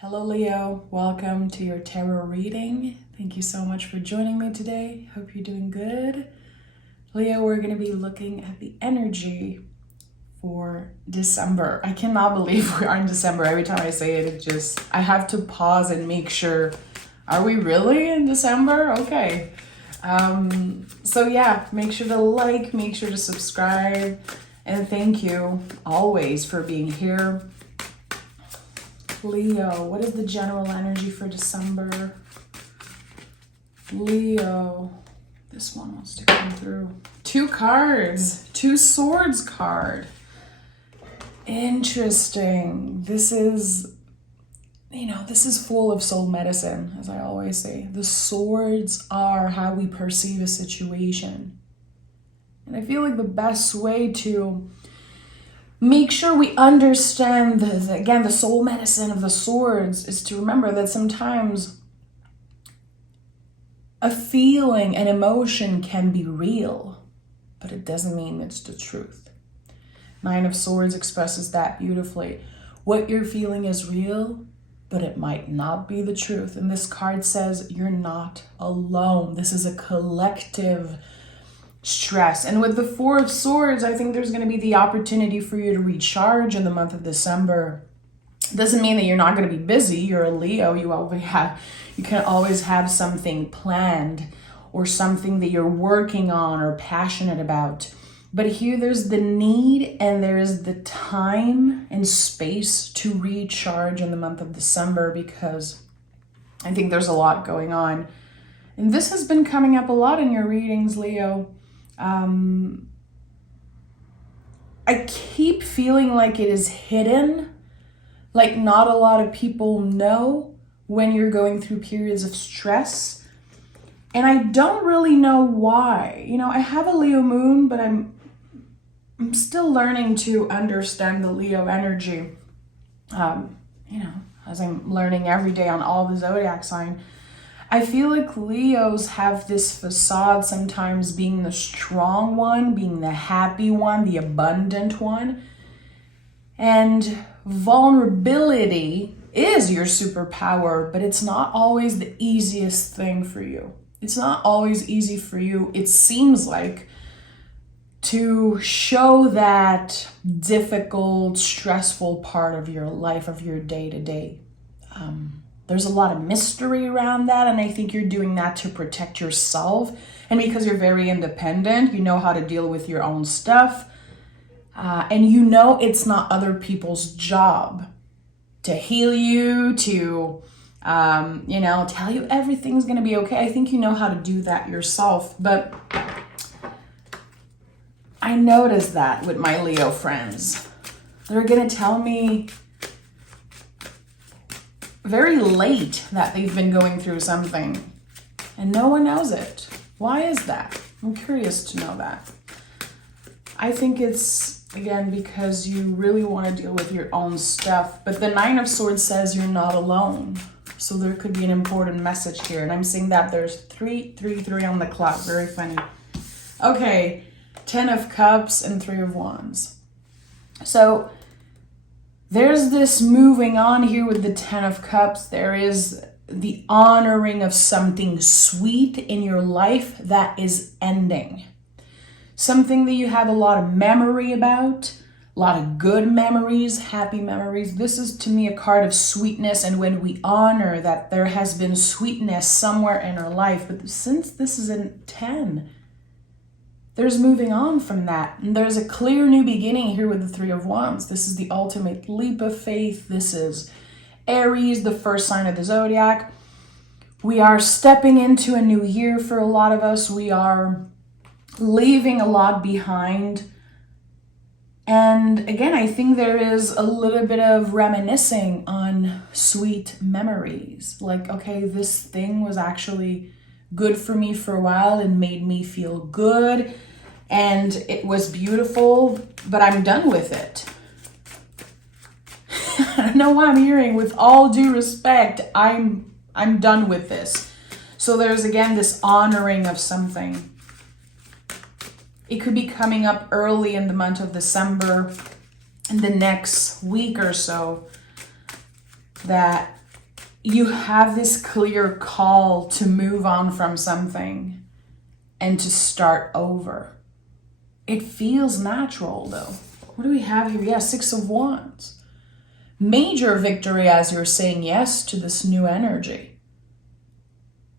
Hello Leo, welcome to your tarot reading. Thank you so much for joining me today. Hope you're doing good. Leo, we're going to be looking at the energy for December. I cannot believe we are in December. Every time I say it, I have to pause and make sure, are we really in December? Okay. So yeah, make sure to like, make sure to subscribe, and thank you always for being here. Leo, what is the general energy for December? Leo, this one wants to come through. 2 cards, 2 swords card. Interesting. This is full of soul medicine, as I always say. The swords are how we perceive a situation. And I feel like the best way to make sure we understand the soul medicine of the swords is to remember that sometimes a feeling, an emotion can be real, but it doesn't mean it's the truth. 9 of Swords expresses that beautifully. What you're feeling is real, but it might not be the truth. And this card says you're not alone. This is a collective stress. And with the 4 of Swords, I think there's going to be the opportunity for you to recharge in the month of December. It doesn't mean that you're not going to be busy. You're a Leo. You can always have something planned or something that you're working on or passionate about. But here there's the need and there is the time and space to recharge in the month of December, because I think there's a lot going on. And this has been coming up a lot in your readings, Leo. I keep feeling like it is hidden, like not a lot of people know when you're going through periods of stress. And I don't really know why. I have a Leo moon, but I'm still learning to understand the Leo energy. As I'm learning every day on all the zodiac sign, I feel like Leos have this facade sometimes being the strong one, being the happy one, the abundant one. And vulnerability is your superpower, but it's not always the easiest thing for you. It's not always easy for you, it seems like, to show that difficult, stressful part of your life, of your day-to-day. There's a lot of mystery around that, and I think you're doing that to protect yourself. And because you're very independent, you know how to deal with your own stuff. And it's not other people's job to heal you, to, tell you everything's going to be okay. I think you know how to do that yourself. But I noticed that with my Leo friends. They're going to tell me very late that they've been going through something, and no one knows it. Why is that? I'm curious to know that. I think it's, again, because you really want to deal with your own stuff. But the 9 of Swords says you're not alone. So there could be an important message here. And I'm seeing that there's 333 on the clock. Very funny. Okay, 10 of Cups and 3 of Wands. So there's this moving on here with the 10 of Cups. There is the honoring of something sweet in your life that is ending. Something that you have a lot of memory about, a lot of good memories, happy memories. This is, to me, a card of sweetness. And when we honor that there has been sweetness somewhere in our life, but since this is in 10, there's moving on from that. And there's a clear new beginning here with the 3 of Wands. This is the ultimate leap of faith. This is Aries, the first sign of the zodiac. We are stepping into a new year for a lot of us. We are leaving a lot behind. And again, I think there is a little bit of reminiscing on sweet memories. Like, okay, this thing was actually good for me for a while and made me feel good. And it was beautiful, but I'm done with it. I know what I'm hearing. With all due respect, I'm done with this. So there's, again, this honoring of something. It could be coming up early in the month of December, in the next week or so, that you have this clear call to move on from something and to start over. It feels natural though. What do we have here? Yeah, Six of Wands. Major victory as you're saying yes to this new energy.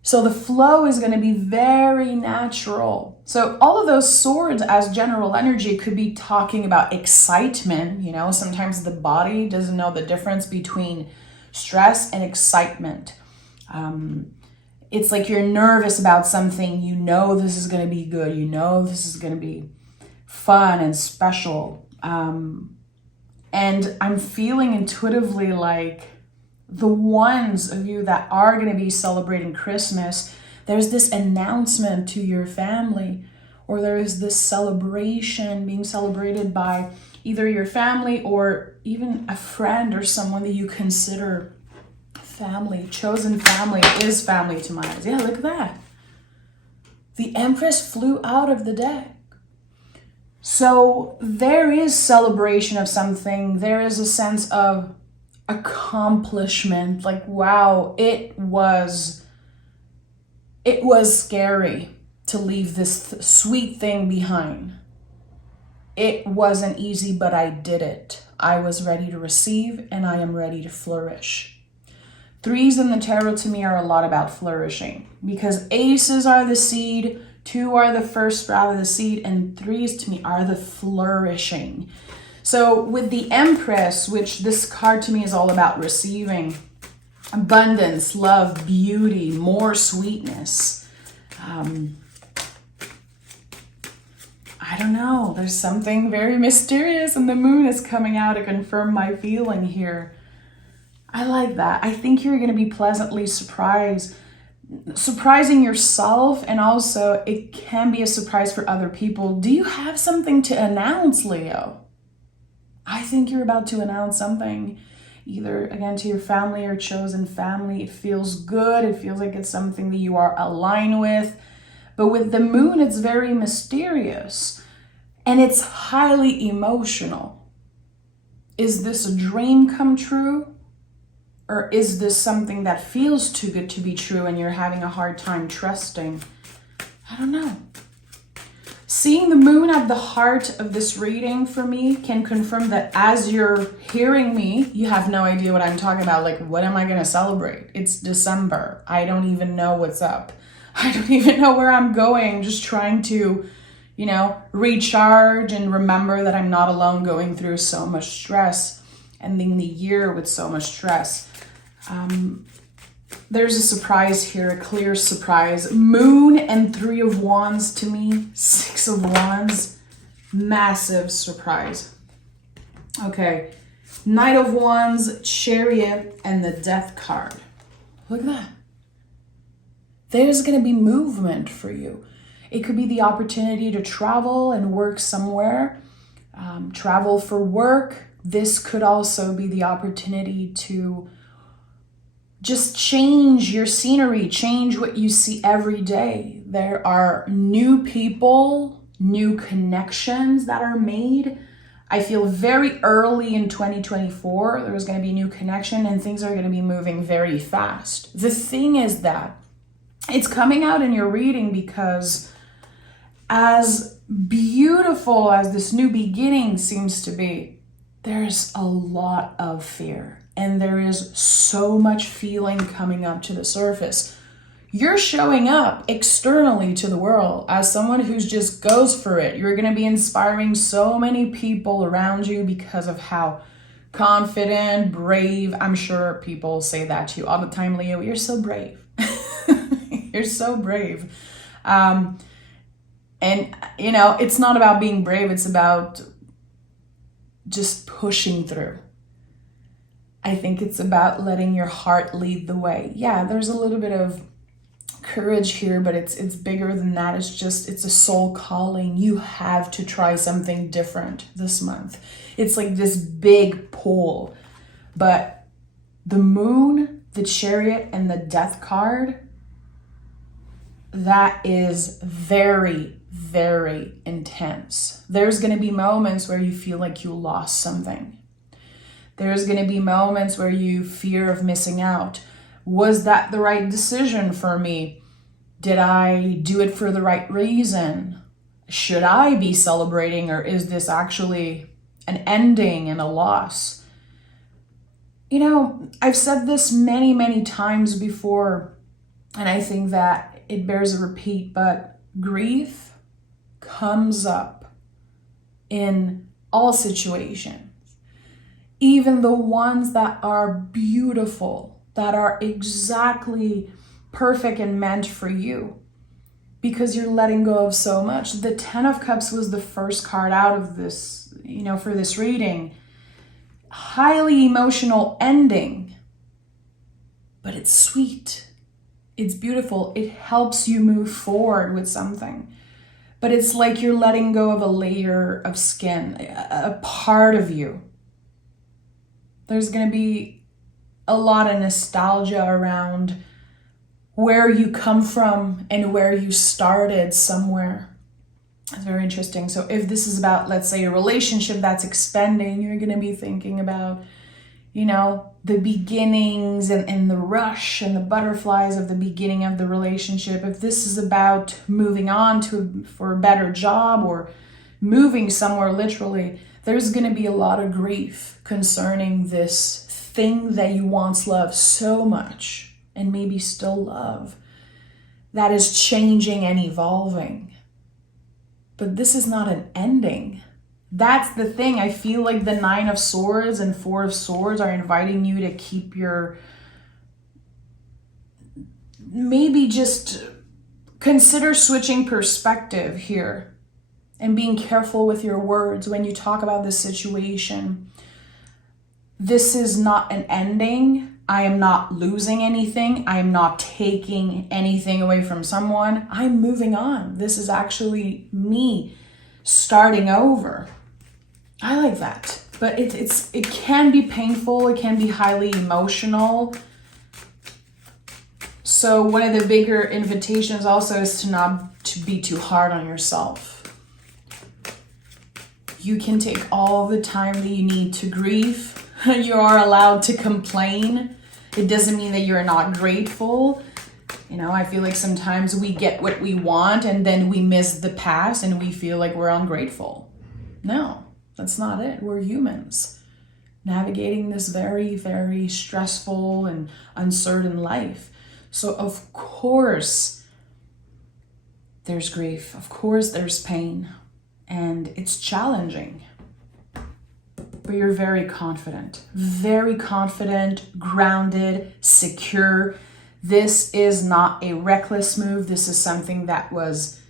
So the flow is going to be very natural. So all of those swords as general energy could be talking about excitement. You know, sometimes the body doesn't know the difference between stress and excitement. It's like you're nervous about something. You know this is going to be good. You know this is going to be fun and special. And I'm feeling intuitively like the ones of you that are going to be celebrating Christmas, there's this announcement to your family, or there is this celebration being celebrated by either your family or even a friend or someone that you consider family. Chosen family is family to my eyes. Yeah, look at that. The Empress flew out of the deck. So there is celebration of something. There is a sense of accomplishment. Like, wow, it was scary to leave this sweet thing behind. It wasn't easy, but I did it. I was ready to receive, and I am ready to flourish. Threes in the tarot to me are a lot about flourishing, because aces are the seed, 2 are the first sprout of the seed, and 3s to me are the flourishing. So with the Empress, which this card to me is all about receiving, abundance, love, beauty, more sweetness. I don't know, there's something very mysterious, and the moon is coming out to confirm my feeling here. I like that. I think you're going to be pleasantly surprising yourself, and also it can be a surprise for other people. Do you have something to announce, Leo? I think you're about to announce something, either again to your family or chosen family. It feels good. It feels like it's something that you are aligned with. But with the moon, it's very mysterious and it's highly emotional. Is this a dream come true? Or is this something that feels too good to be true and you're having a hard time trusting? I don't know. Seeing the moon at the heart of this reading for me can confirm that as you're hearing me, you have no idea what I'm talking about. Like, what am I going to celebrate? It's December. I don't even know what's up. I don't even know where I'm going. I'm just trying to, recharge and remember that I'm not alone going through so much stress, ending the year with so much stress. There's a surprise here, a clear surprise. Moon and 3 of Wands to me, 6 of Wands, massive surprise. Okay, Knight of Wands, Chariot, and the Death card. Look at that. There's going to be movement for you. It could be the opportunity to travel and work somewhere, travel for work. This could also be the opportunity to just change your scenery, change what you see every day. There are new people, new connections that are made. I feel very early in 2024, there's going to be new connection and things are going to be moving very fast. The thing is that it's coming out in your reading because as beautiful as this new beginning seems to be, there's a lot of fear. And there is so much feeling coming up to the surface. You're showing up externally to the world as someone who just goes for it. You're going to be inspiring so many people around you because of how confident, brave. I'm sure people say that to you all the time, Leo. You're so brave. You're so brave. And, it's not about being brave. It's about just pushing through. I think it's about letting your heart lead the way. Yeah, there's a little bit of courage here, but it's bigger than that. It's a soul calling. You have to try something different this month. It's like this big pull. But the moon, the Chariot, and the Death card, that is very, very intense. There's going to be moments where you feel like you lost something. There's going to be moments where you fear of missing out. Was that the right decision for me? Did I do it for the right reason? Should I be celebrating, or is this actually an ending and a loss? You know, I've said this many, many times before, and I think that it bears a repeat, but grief comes up in all situations, even the ones that are beautiful, that are exactly perfect and meant for you, because you're letting go of so much. The 10 of Cups was the first card out of this, for this reading. Highly emotional ending, but it's sweet. It's beautiful. It helps you move forward with something. But it's like you're letting go of a layer of skin, a part of you. There's going to be a lot of nostalgia around where you come from and where you started somewhere. It's very interesting. So if this is about, let's say, a relationship that's expanding, you're going to be thinking about, the beginnings and the rush and the butterflies of the beginning of the relationship. If this is about moving on for a better job or moving somewhere literally, there's going to be a lot of grief concerning this thing that you once loved so much and maybe still love, that is changing and evolving. But this is not an ending. That's the thing. I feel like the 9 of Swords and 4 of Swords are inviting you to keep maybe just consider switching perspective here and being careful with your words when you talk about this situation. This is not an ending. I am not losing anything. I am not taking anything away from someone. I'm moving on. This is actually me starting over. I like that. But it can be painful. It can be highly emotional. So one of the bigger invitations also is to not to be too hard on yourself. You can take all the time that you need to grieve. You are allowed to complain. It doesn't mean that you're not grateful. I feel like sometimes we get what we want and then we miss the past and we feel like we're ungrateful. No, that's not it. We're humans navigating this very, very stressful and uncertain life. So of course there's grief. Of course there's pain, and it's challenging. But you're very confident, grounded, secure. This is not a reckless move. This is something that was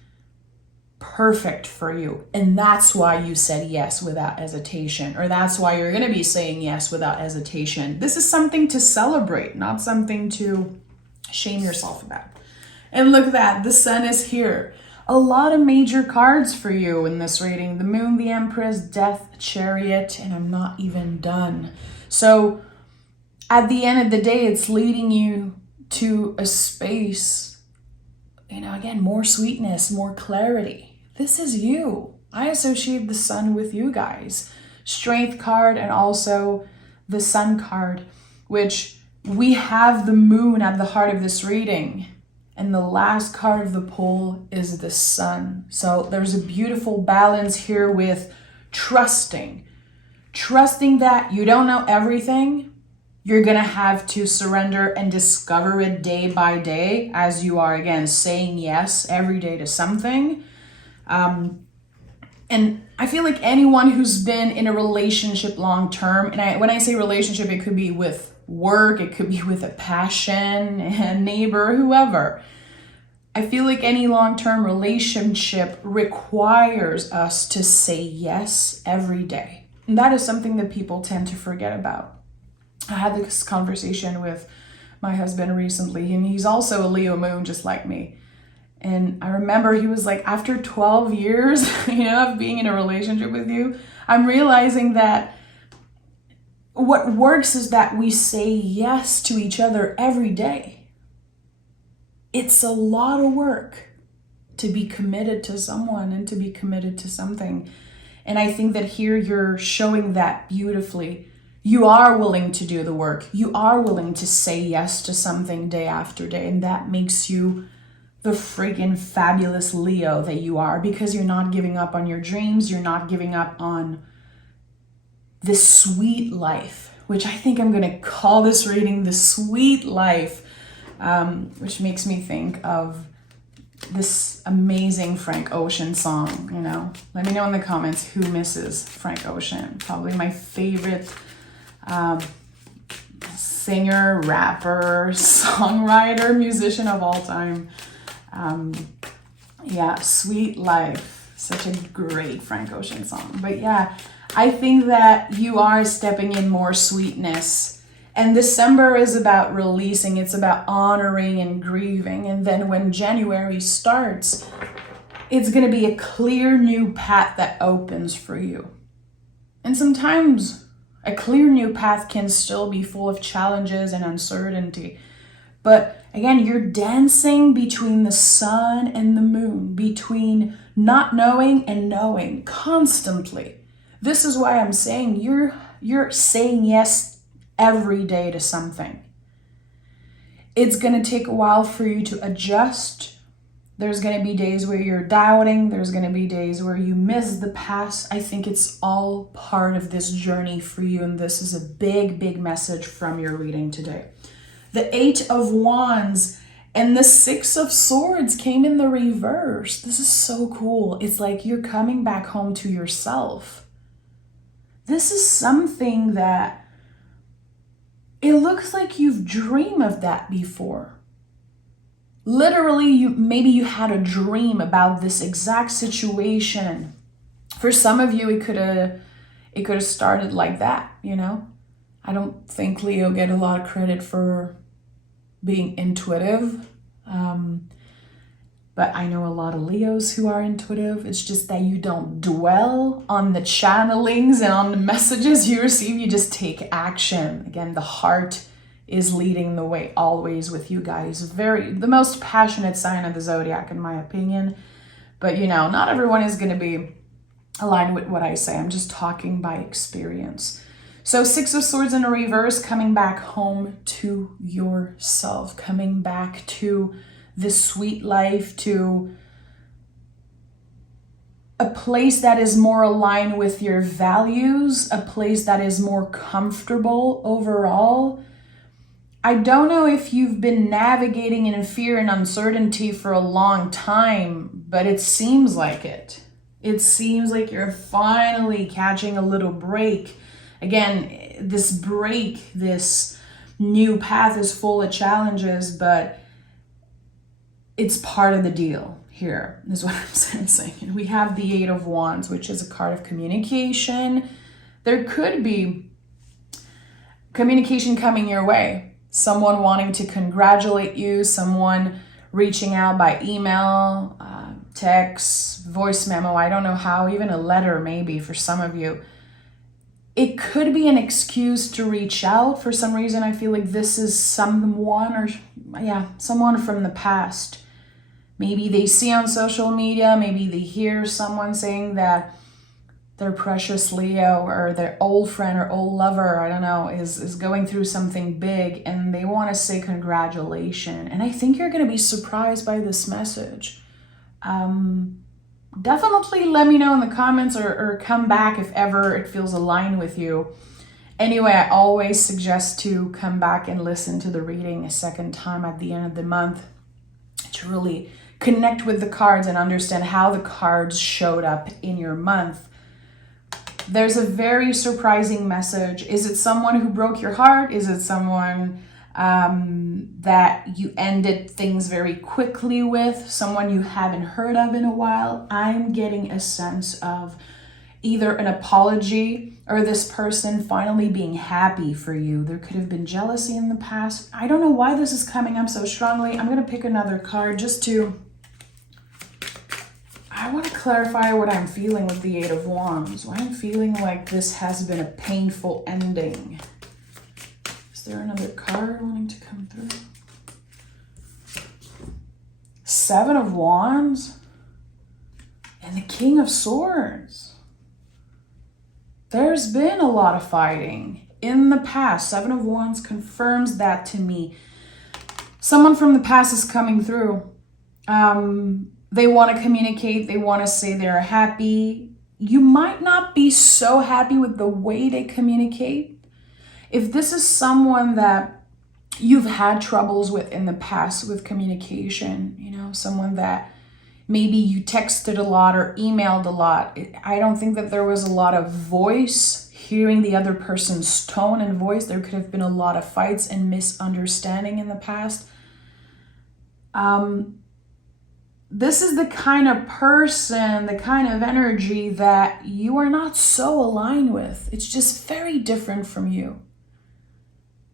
perfect for you. And that's why you said yes without hesitation, or that's why you're going to be saying yes without hesitation. This is something to celebrate, not something to shame yourself about. And look at that, the Sun is here. A lot of major cards for you in this reading. The Moon, the Empress, Death, Chariot, and I'm not even done. So at the end of the day, it's leading you to a space, again, more sweetness, more clarity. This is you. I associate the Sun with you guys. Strength card and also the Sun card, which we have the Moon at the heart of this reading. And the last card of the pole is the Sun. So there's a beautiful balance here with trusting that you don't know everything. You're going to have to surrender and discover it day by day as you are, again, saying yes every day to something. And I feel like anyone who's been in a relationship long term, and when I say relationship, it could be with work, it could be with a passion, a neighbor, whoever. I feel like any long-term relationship requires us to say yes every day. And that is something that people tend to forget about. I had this conversation with my husband recently, and he's also a Leo moon just like me. And I remember he was like, after 12 years, of being in a relationship with you, I'm realizing that what works is that we say yes to each other every day. It's a lot of work to be committed to someone and to be committed to something. And I think that here you're showing that beautifully. You are willing to do the work. You are willing to say yes to something day after day. And that makes you the freaking fabulous Leo that you are, because you're not giving up on your dreams. You're not giving up on this sweet life, which I think I'm going to call this reading the sweet life, which makes me think of this amazing Frank Ocean song, you know. Let me know in the comments who misses Frank Ocean. Probably my favorite singer, rapper, songwriter, musician of all time. Yeah, Sweet Life. Such a great Frank Ocean song. But yeah, I think that you are stepping in more sweetness. And December is about releasing. It's about honoring and grieving. And then when January starts, it's going to be a clear new path that opens for you. And sometimes a clear new path can still be full of challenges and uncertainty. But again, you're dancing between the sun and the moon, between not knowing and knowing constantly. This is why I'm saying you're saying yes every day to something. It's going to take a while for you to adjust. There's going to be days where you're doubting. There's going to be days where you miss the past. I think it's all part of this journey for you. And this is a big, big message from your reading today. The 8 of Wands and the 6 of Swords came in the reverse. This is so cool. It's like you're coming back home to yourself. This is something that it looks like you've dreamed of that before. Literally, maybe you had a dream about this exact situation. For some of you, it could have started like that, you know? I don't think Leo get a lot of credit for being intuitive. But I know a lot of Leos who are intuitive. It's just that you don't dwell on the channelings and on the messages you receive. You just take action. Again, the heart is leading the way always with you guys. The most passionate sign of the zodiac, in my opinion. But you know, not everyone is going to be aligned with what I say. I'm just talking by experience. So 6 of Swords in a reverse, coming back home to yourself, coming back to this sweet life, to a place that is more aligned with your values, a place that is more comfortable overall. I don't know if you've been navigating in fear and uncertainty for a long time, but it seems like it. It seems like you're finally catching a little break. Again, this break, this new path is full of challenges, but it's part of the deal here, is what I'm saying. We have the 8 of Wands, which is a card of communication. There could be communication coming your way. Someone wanting to congratulate you, someone reaching out by email, text, voice memo, I don't know how, even a letter maybe for some of you. It could be an excuse to reach out. For some reason, I feel like this is someone from the past. Maybe they see on social media, maybe they hear someone saying that their precious Leo or their old friend or old lover, I don't know, is going through something big and they want to say congratulations. And I think you're going to be surprised by this message. Definitely let me know in the comments or come back if ever it feels aligned with you. Anyway, I always suggest to come back and listen to the reading a second time at the end of the month to really connect with the cards and understand how the cards showed up in your month. There's a very surprising message. Is it someone who broke your heart? Is it someone that you ended things very quickly with? Someone you haven't heard of in a while? I'm getting a sense of either an apology or this person finally being happy for you. There could have been jealousy in the past. I don't know why this is coming up so strongly. I'm going to pick another card just to... I want to clarify what I'm feeling with the 8 of Wands. Why I'm feeling like this has been a painful ending. Is there another card wanting to come through? 7 of Wands and the King of Swords. There's been a lot of fighting. in the past, 7 of Wands confirms that to me. Someone from the past is coming through. They want to communicate. They want to say they're happy. You might not be so happy with the way they communicate. If this is someone that you've had troubles with in the past with communication, you know, someone that maybe you texted a lot or emailed a lot. I don't think that there was a lot of voice, hearing the other person's tone and voice. There could have been a lot of fights and misunderstanding in the past. This is the kind of person, the kind of energy that you are not so aligned with. It's just very different from you.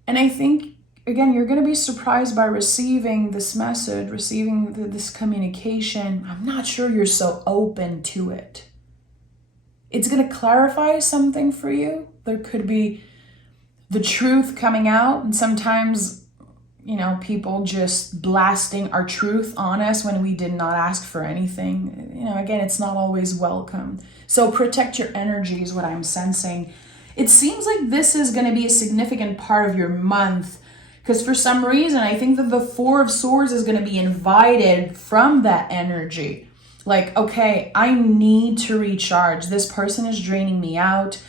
And I think, again, you're going to be surprised by receiving this message, receiving this communication. I'm not sure you're so open to it. It's going to clarify something for you. There could be the truth coming out, and sometimes, you know, people just blasting our truth on us when we did not ask for anything. You know, again, it's not always welcome. So protect your energy is what I'm sensing. It seems like this is going to be a significant part of your month, because for some reason, I think that the 4 of Swords is going to be invited from that energy. Like, okay, I need to recharge. This person is draining me out.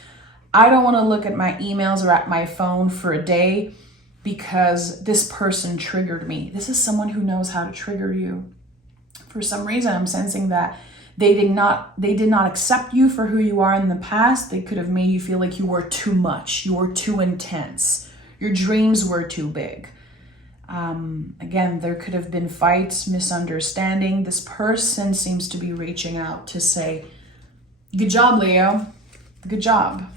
I don't want to look at my emails or at my phone for a day because this person triggered me. This is someone who knows how to trigger you. For some reason, I'm sensing that they did not accept you for who you are in the past. They could have made you feel like you were too much. You were too intense. Your dreams were too big. Again, there could have been fights, misunderstanding. This person seems to be reaching out to say, good job, Leo. Good job.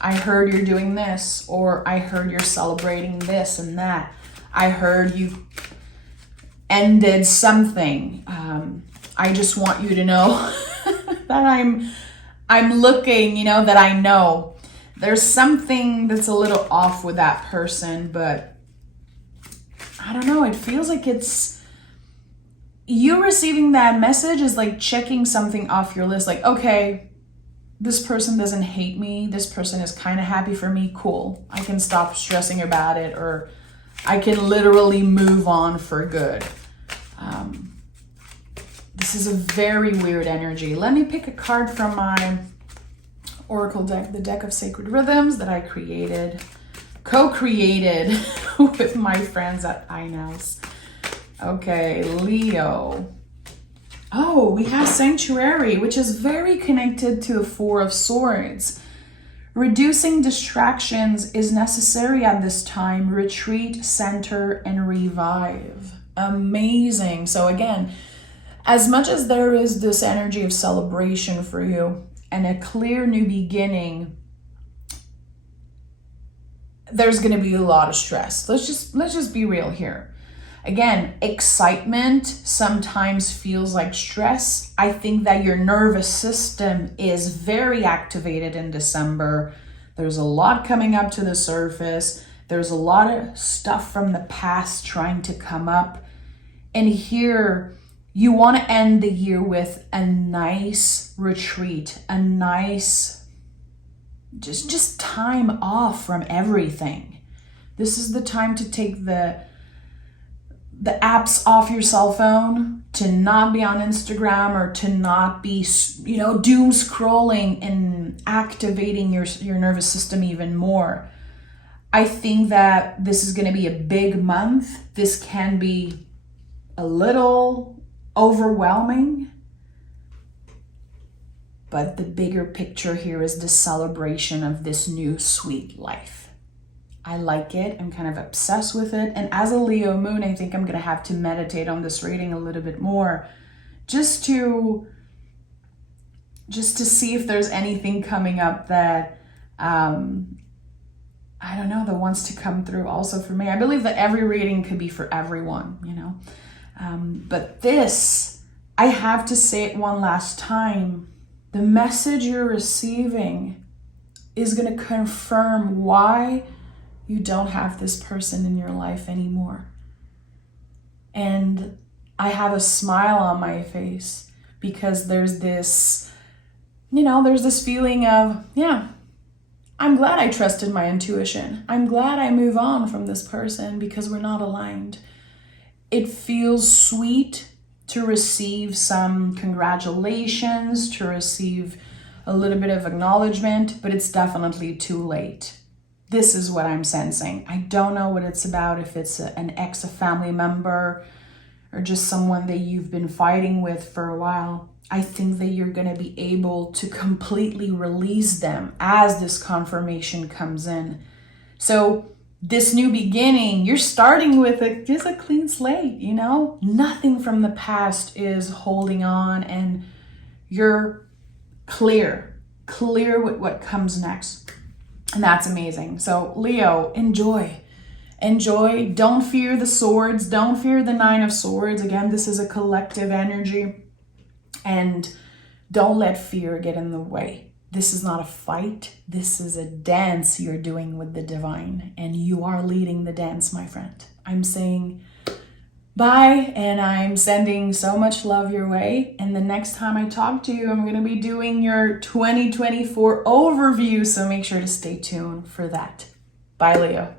I heard you're doing this, or I heard you're celebrating this and that. I heard you ended something. I just want you to know that I'm looking, you know, that I know. There's something that's a little off with that person, but I don't know. It feels like it's you receiving that message is like checking something off your list. Like, okay, this person doesn't hate me. This person is kind of happy for me. Cool. I can stop stressing about it, or I can literally move on for good. This is a very weird energy. Let me pick a card from my Oracle deck, the deck of Sacred Rhythms that I co-created with my friends at iNows. Okay, Leo. Oh, we have Sanctuary, which is very connected to the 4 of Swords. Reducing distractions is necessary at this time. Retreat, center, and revive. Amazing. So again, as much as there is this energy of celebration for you and a clear new beginning, there's going to be a lot of stress. Let's just be real here. Again, excitement sometimes feels like stress. I think that your nervous system is very activated in December. There's a lot coming up to the surface. There's a lot of stuff from the past trying to come up. And here, you want to end the year with a nice retreat, a nice just time off from everything. This is the time to take the apps off your cell phone, to not be on Instagram, or to not be, you know, doom scrolling and activating your nervous system even more. I think that this is going to be a big month. This can be a little overwhelming, but the bigger picture here is the celebration of this new sweet life. I like it. I'm kind of obsessed with it. And as a Leo moon, I think I'm going to have to meditate on this reading a little bit more, just to see if there's anything coming up that, I don't know, that wants to come through also for me. I believe that every reading could be for everyone, you know. But this, I have to say it one last time. The message you're receiving is going to confirm why you don't have this person in your life anymore. And I have a smile on my face because there's this, you know, there's this feeling of, yeah, I'm glad I trusted my intuition. I'm glad I move on from this person because we're not aligned. It feels sweet to receive some congratulations, to receive a little bit of acknowledgement, but it's definitely too late. This is what I'm sensing. I don't know what it's about, if it's an ex, a family member, or just someone that you've been fighting with for a while. I think that you're going to be able to completely release them as this confirmation comes in. So this new beginning, you're starting with just a clean slate, you know? Nothing from the past is holding on, and you're clear with what comes next. And that's amazing. So Leo, enjoy. Don't fear the swords. Don't fear the 9 of Swords. Again, this is a collective energy. And don't let fear get in the way. This is not a fight. This is a dance you're doing with the divine. And you are leading the dance, my friend. I'm saying bye, and I'm sending so much love your way. And the next time I talk to you, I'm going to be doing your 2024 overview. So make sure to stay tuned for that. Bye, Leo.